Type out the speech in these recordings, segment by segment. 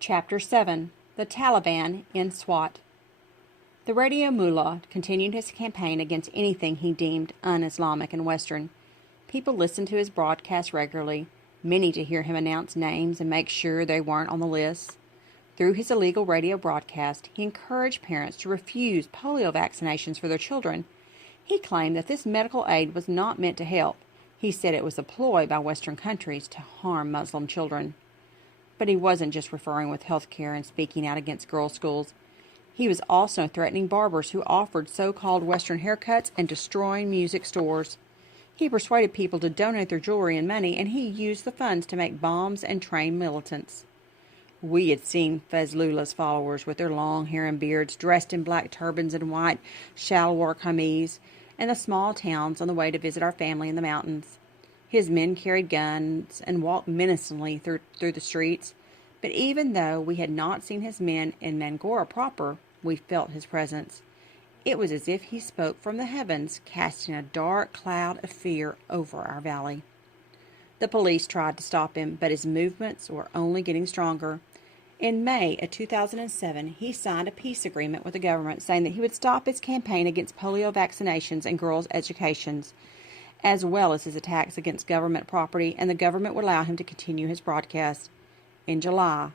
Chapter 7: The Taliban in Swat. The Radio Mullah continued his campaign against anything he deemed un-Islamic and Western. People listened to his broadcasts regularly, many to hear him announce names and make sure they weren't on the list. Through his illegal radio broadcast, he encouraged parents to refuse polio vaccinations for their children. He claimed that this medical aid was not meant to help. He said it was a ploy by Western countries to harm Muslim children. But he wasn't just referring with health care and speaking out against girls' schools. He was also threatening barbers who offered so-called Western haircuts and destroying music stores. He persuaded people to donate their jewelry and money, and he used the funds to make bombs and train militants. We had seen Fazlullah's followers with their long hair and beards, dressed in black turbans and white shalwar kameez, in the small towns on the way to visit our family in the mountains. His men carried guns and walked menacingly through the streets, but even though we had not seen his men in Mangora proper, we felt his presence. It was as if he spoke from the heavens, casting a dark cloud of fear over our valley. The police tried to stop him, but his movements were only getting stronger. In May of 2007, he signed a peace agreement with the government saying that he would stop his campaign against polio vaccinations and girls' educations, as well as his attacks against government property, and the government would allow him to continue his broadcast. In July,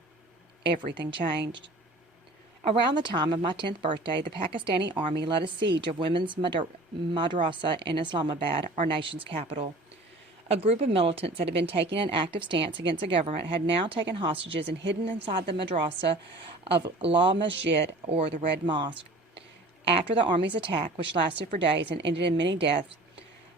everything changed. Around the time of my 10th birthday, the Pakistani army led a siege of women's madrasa in Islamabad, our nation's capital. A group of militants that had been taking an active stance against the government had now taken hostages and hidden inside the madrasa of La Masjid, or the Red Mosque. After the army's attack, which lasted for days and ended in many deaths,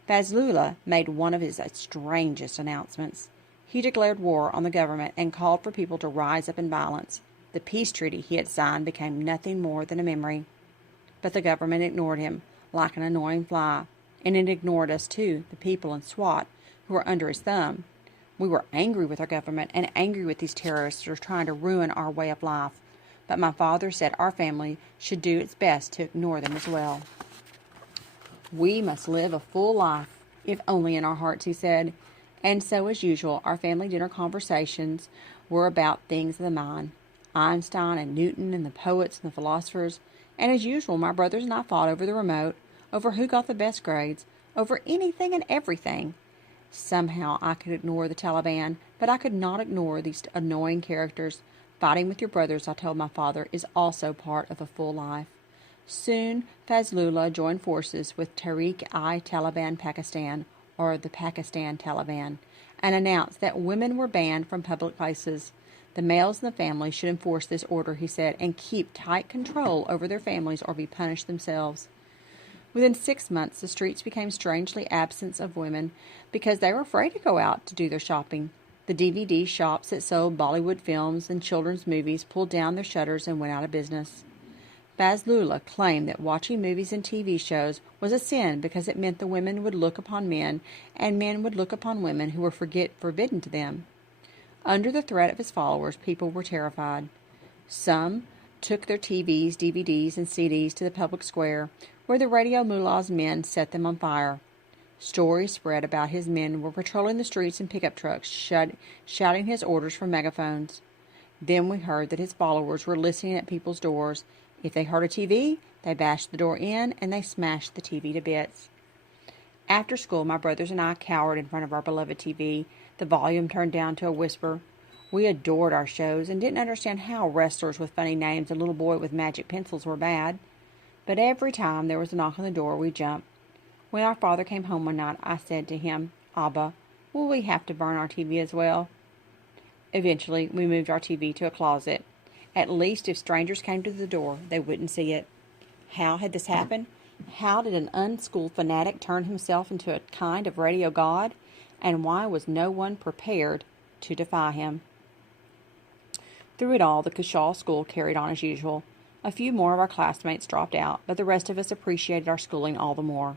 Fazlullah made one of his strangest announcements. He declared war on the government and called for people to rise up in violence. The peace treaty he had signed became nothing more than a memory. But the government ignored him like an annoying fly, and it ignored us too, the people in Swat, who were under his thumb. We were angry with our government and angry with these terrorists who were trying to ruin our way of life. But my father said our family should do its best to ignore them as well. We must live a full life, if only in our hearts, he said. And so, as usual, our family dinner conversations were about things of the mind. Einstein and Newton and the poets and the philosophers. And as usual, my brothers and I fought over the remote, over who got the best grades, over anything and everything. Somehow I could ignore the Taliban, but I could not ignore these annoying characters. Fighting with your brothers, I told my father, is also part of a full life. Soon, Fazlullah joined forces with Tehreek-i-Taliban Pakistan, or the Pakistan Taliban, and announced that women were banned from public places. The males in the family should enforce this order, he said, and keep tight control over their families or be punished themselves. Within 6 months, the streets became strangely absent of women because they were afraid to go out to do their shopping. The DVD shops that sold Bollywood films and children's movies pulled down their shutters and went out of business. Fazlullah claimed that watching movies and TV shows was a sin because it meant the women would look upon men and men would look upon women who were forbidden to them. Under the threat of his followers, people were terrified. Some took their TVs, DVDs, and CDs to the public square, where the Radio Mullah's men set them on fire. Stories spread about his men were patrolling the streets in pickup trucks, shouting his orders from megaphones. Then we heard that his followers were listening at people's doors. If they heard a TV, they bashed the door in and they smashed the TV to bits. After school, my brothers and I cowered in front of our beloved TV, the volume turned down to a whisper. We adored our shows and didn't understand how wrestlers with funny names and Little Boy with magic pencils were bad. But every time there was a knock on the door, we jumped. When our father came home one night, I said to him, "Abba, will we have to burn our TV as well?" Eventually, we moved our TV to a closet. At least if strangers came to the door, they wouldn't see it. How had this happened? How did an unschooled fanatic turn himself into a kind of radio god? And why was no one prepared to defy him? Through it all, the Kushal school carried on as usual. A few more of our classmates dropped out, but the rest of us appreciated our schooling all the more.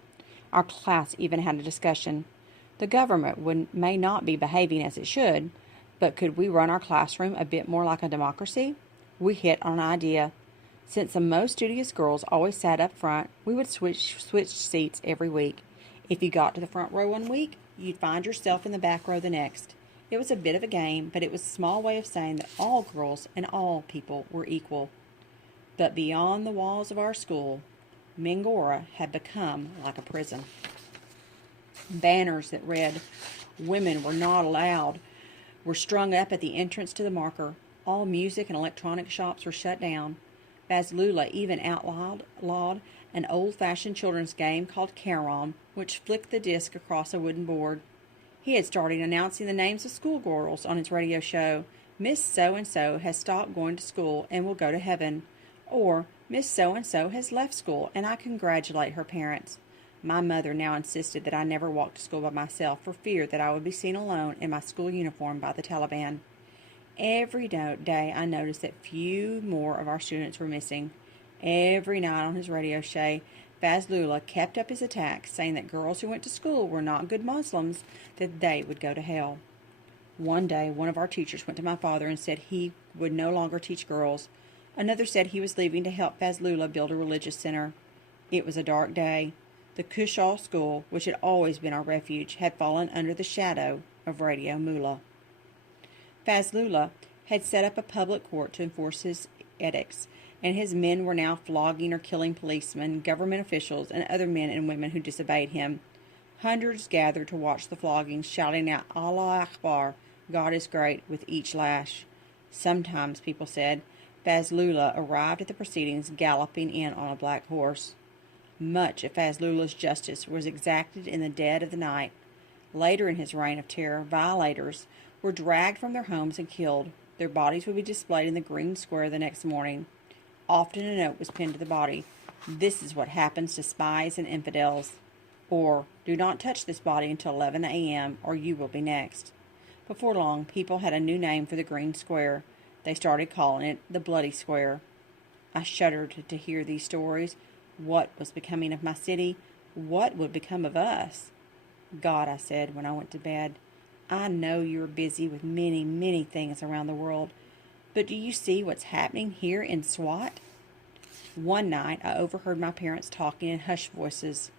Our class even had a discussion. The government may not be behaving as it should, but could we run our classroom a bit more like a democracy? We hit on an idea. Since the most studious girls always sat up front, we would switch seats every week. If you got to the front row one week, you'd find yourself in the back row the next. It was a bit of a game, but it was a small way of saying that all girls and all people were equal. But beyond the walls of our school, Mingora had become like a prison. Banners that read, "Women were not allowed," were strung up at the entrance to the marker. All music and electronic shops were shut down. Fazlullah even outlawed an old-fashioned children's game called Carom, which flicked the disc across a wooden board. He had started announcing the names of schoolgirls on his radio show. "Miss So-and-so has stopped going to school and will go to heaven." Or, "Miss So-and-so has left school and I congratulate her parents." My mother now insisted that I never walk to school by myself for fear that I would be seen alone in my school uniform by the Taliban. Every day I noticed that few more of our students were missing. Every night on his radio show, Fazlullah kept up his attack, saying that girls who went to school were not good Muslims, that they would go to hell. One day, one of our teachers went to my father and said he would no longer teach girls. Another said he was leaving to help Fazlullah build a religious center. It was a dark day. The Kushal school, which had always been our refuge, had fallen under the shadow of Radio Mullah. Fazlullah had set up a public court to enforce his edicts, and his men were now flogging or killing policemen, government officials, and other men and women who disobeyed him. Hundreds gathered to watch the flogging, shouting out, "Allah Akbar, God is great," with each lash. Sometimes, people said, Fazlullah arrived at the proceedings galloping in on a black horse. Much of Fazlullah's justice was exacted in the dead of the night. Later in his reign of terror, violators were dragged from their homes and killed. Their bodies would be displayed in the green square the next morning. Often a note was pinned to the body: "This is what happens to spies and infidels," or "Do not touch this body until 11 a.m. or you will be next." Before long, people had a new name for the green square. They started calling it the Bloody Square. I shuddered to hear these stories. What was becoming of my city? What would become of us? "God," I said when I went to bed, "I know you're busy with many, many things around the world, but do you see what's happening here in Swat?" One night I overheard my parents talking in hushed voices.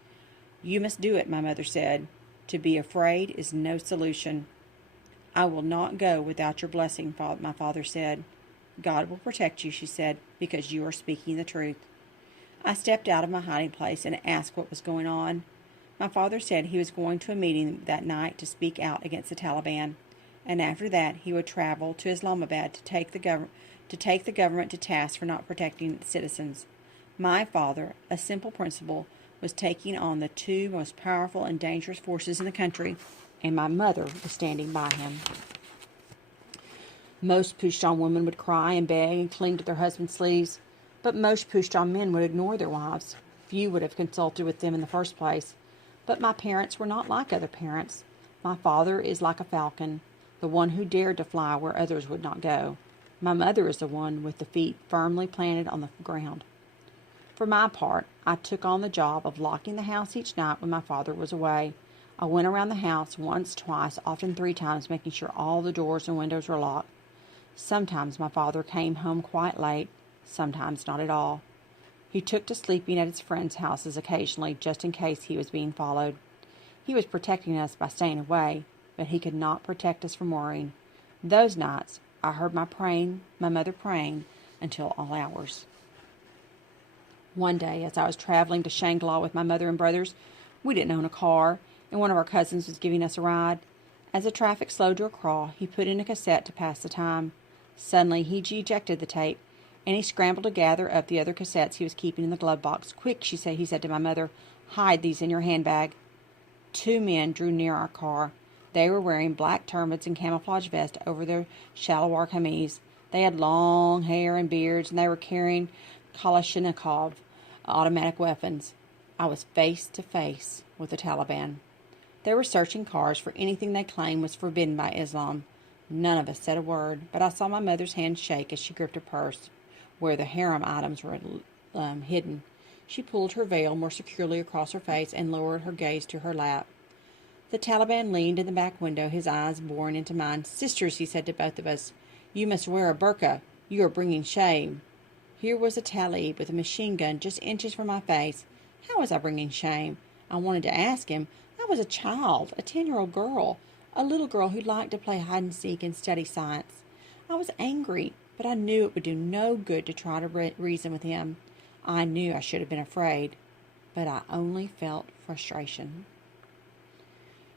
"You must do it," my mother said. "To be afraid is no solution." "I will not go without your blessing," my father said. "God will protect you," she said, "because you are speaking the truth." I stepped out of my hiding place and asked what was going on. My father said he was going to a meeting that night to speak out against the Taliban, and after that he would travel to Islamabad to take the government to task for not protecting its citizens. My father, a simple principal, was taking on the two most powerful and dangerous forces in the country, and my mother was standing by him. Most Pushtun women would cry and beg and cling to their husbands' sleeves, but most Pushtun men would ignore their wives. Few would have consulted with them in the first place. But my parents were not like other parents. My father is like a falcon, the one who dared to fly where others would not go. My mother is the one with the feet firmly planted on the ground. For my part, I took on the job of locking the house each night when my father was away. I went around the house once, twice, often 3 times, making sure all the doors and windows were locked. Sometimes my father came home quite late, sometimes not at all. He took to sleeping at his friends' houses occasionally, just in case he was being followed. He was protecting us by staying away, but he could not protect us from worrying. Those nights, I heard my mother praying, until all hours. One day, as I was traveling to Shangla with my mother and brothers, we didn't own a car, and one of our cousins was giving us a ride. As the traffic slowed to a crawl, he put in a cassette to pass the time. Suddenly, he ejected the tape, and he scrambled to gather up the other cassettes he was keeping in the glove box. "Quick," he said to my mother, "hide these in your handbag." 2 men drew near our car. They were wearing black turbans and camouflage vests over their shalwar kameez. They had long hair and beards, and they were carrying Kalashnikov automatic weapons. I was face to face with the Taliban. They were searching cars for anything they claimed was forbidden by Islam. None of us said a word, but I saw my mother's hand shake as she gripped her purse, where the harem items were hidden. She pulled her veil more securely across her face and lowered her gaze to her lap. The Taliban leaned in the back window, his eyes boring into mine. "Sisters," he said to both of us, "you must wear a burqa. You are bringing shame." Here was a talib with a machine gun just inches from my face. How was I bringing shame? I wanted to ask him. I was a child, a 10-year-old girl. a little girl who liked to play hide and seek and study science. I was angry, but I knew it would do no good to try to reason with him. I knew I should have been afraid, but I only felt frustration.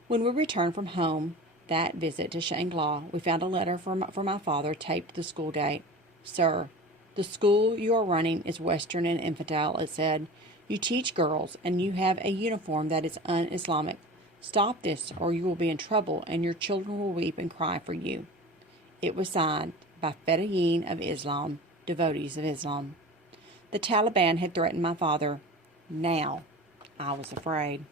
When we returned from home that visit to Shangla, we found a letter from my father taped to the school gate. "Sir, the school you are running is Western and infidel," it said. "You teach girls, and you have a uniform that is un-Islamic. Stop this, or you will be in trouble, and your children will weep and cry for you." It was signed by Fedayeen of Islam, devotees of Islam. The Taliban had threatened my father. Now I was afraid.